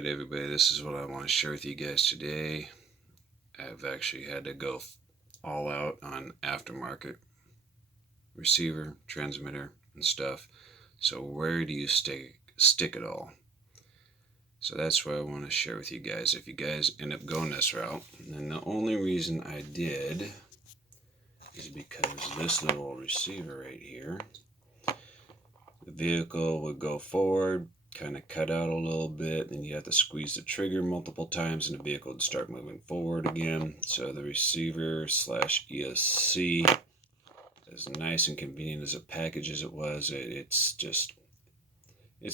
Alright everybody, this is what I want to share with you guys today. I've actually had to go all out on aftermarket receiver, transmitter, and stuff. So where do you stick it all? So that's what I want to share with you guys. If you guys end up going this route, and the only reason I did is because this little receiver right here, the vehicle would go forward, kind of cut out a little bit, and you have to squeeze the trigger multiple times and the vehicle would start moving forward again. So the receiver slash ESC, as nice and convenient as a package as it was, it's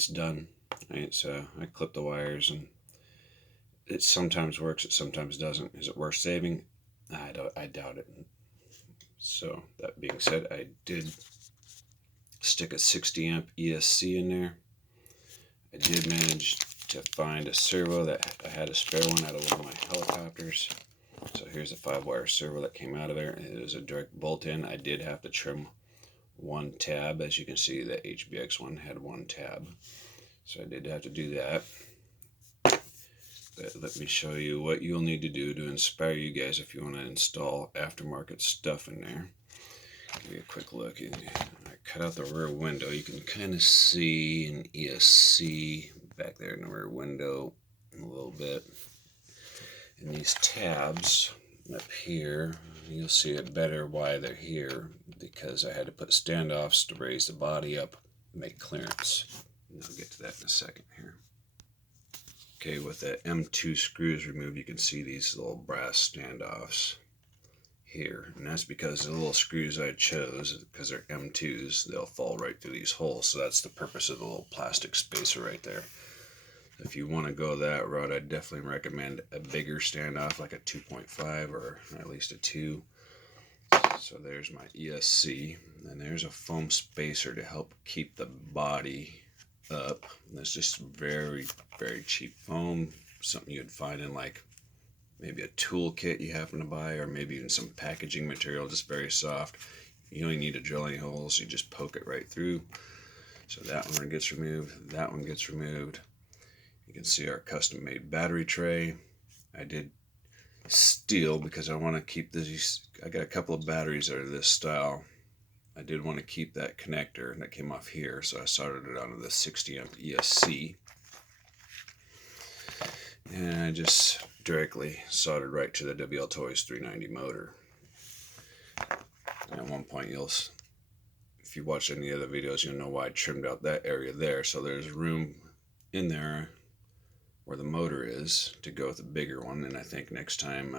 done. Right? So I clip the wires, and it sometimes works, it sometimes doesn't. Is it worth saving? I doubt it. So that being said, I did stick a 60 amp ESC in there. I did manage to find a servo that I had a spare one out of one of my helicopters. So here's a 5-wire servo that came out of there. It was a direct bolt in. I did have to trim one tab. As you can see, the HBX one had one tab. So I did have to do that. But let me show you what you'll need to do to inspire you guys if you want to install aftermarket stuff in there. Give you a quick look. I cut out the rear window. You can kind of see an ESC back there in the rear window a little bit. And these tabs up here, you'll see it better why they're here, because I had to put standoffs to raise the body up, make clearance. And I'll get to that in a second here. Okay, with the M2 screws removed, you can see these little brass standoffs here, and that's because the little screws I chose, because they're M2s, they'll fall right through these holes. So that's the purpose of the little plastic spacer right there. If you want to go that route, I definitely recommend a bigger standoff, like a 2.5 or at least a 2. So there's my ESC, and there's a foam spacer to help keep the body up. And it's just very, very cheap foam, something you'd find in like maybe a tool kit you happen to buy, or maybe even some packaging material, just very soft. You don't need to drill any holes, you just poke it right through. So that one gets removed, that one gets removed. You can see our custom made battery tray. I did steel because I want to keep these. I got a couple of batteries that are this style. I did want to keep that connector that came off here, so I soldered it onto the 60 amp ESC. And I just directly soldered right to the wltoys 390 motor. And at one point, if you watch any other videos, you'll know why I trimmed out that area there. So there's room in there where the motor is to go with a bigger one. And I think next time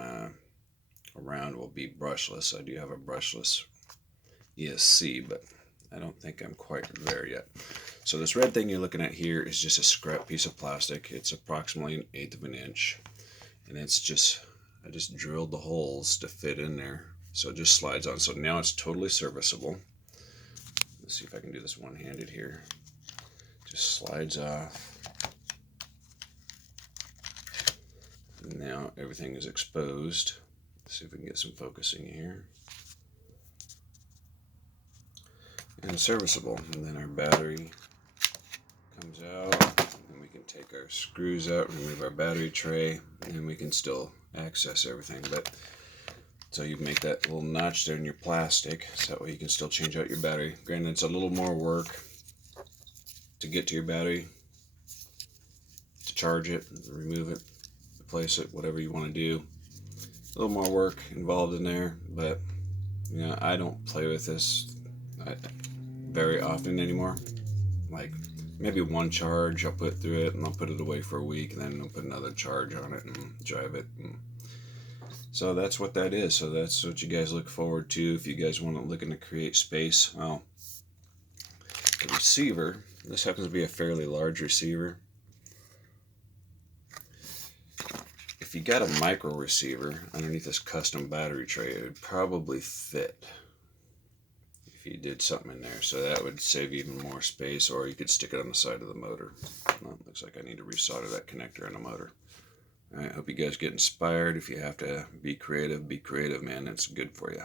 around will be brushless. I do have a brushless ESC, but I don't think I'm quite there yet. So this red thing you're looking at here is just a scrap piece of plastic. It's approximately 1/8 of an inch, and I just drilled the holes to fit in there, so it just slides on. So now it's totally serviceable. Let's see if I can do this one-handed here. Just slides off. And now everything is exposed. Let's see if we can get some focusing here. And serviceable. And then our battery comes out, and we can take our screws out, remove our battery tray, and we can still access everything. But so you make that little notch there in your plastic, so that way you can still change out your battery. Granted, it's a little more work to get to your battery, to charge it, remove it, replace it, whatever you want to do. A little more work involved in there, but you know, I don't play with this very often anymore. Like maybe one charge I'll put through it, and I'll put it away for a week, and then I'll put another charge on it and drive it. So that's what that is. So that's what you guys look forward to if you guys want to looking to create space. Well, the receiver, this happens to be a fairly large receiver. If you got a micro receiver underneath this custom battery tray, it would probably fit if you did something in there. So that would save even more space, or you could stick it on the side of the motor. Well, it looks like I need to resolder that connector on the motor. All right, hope you guys get inspired. If you have to be creative, man. It's good for you.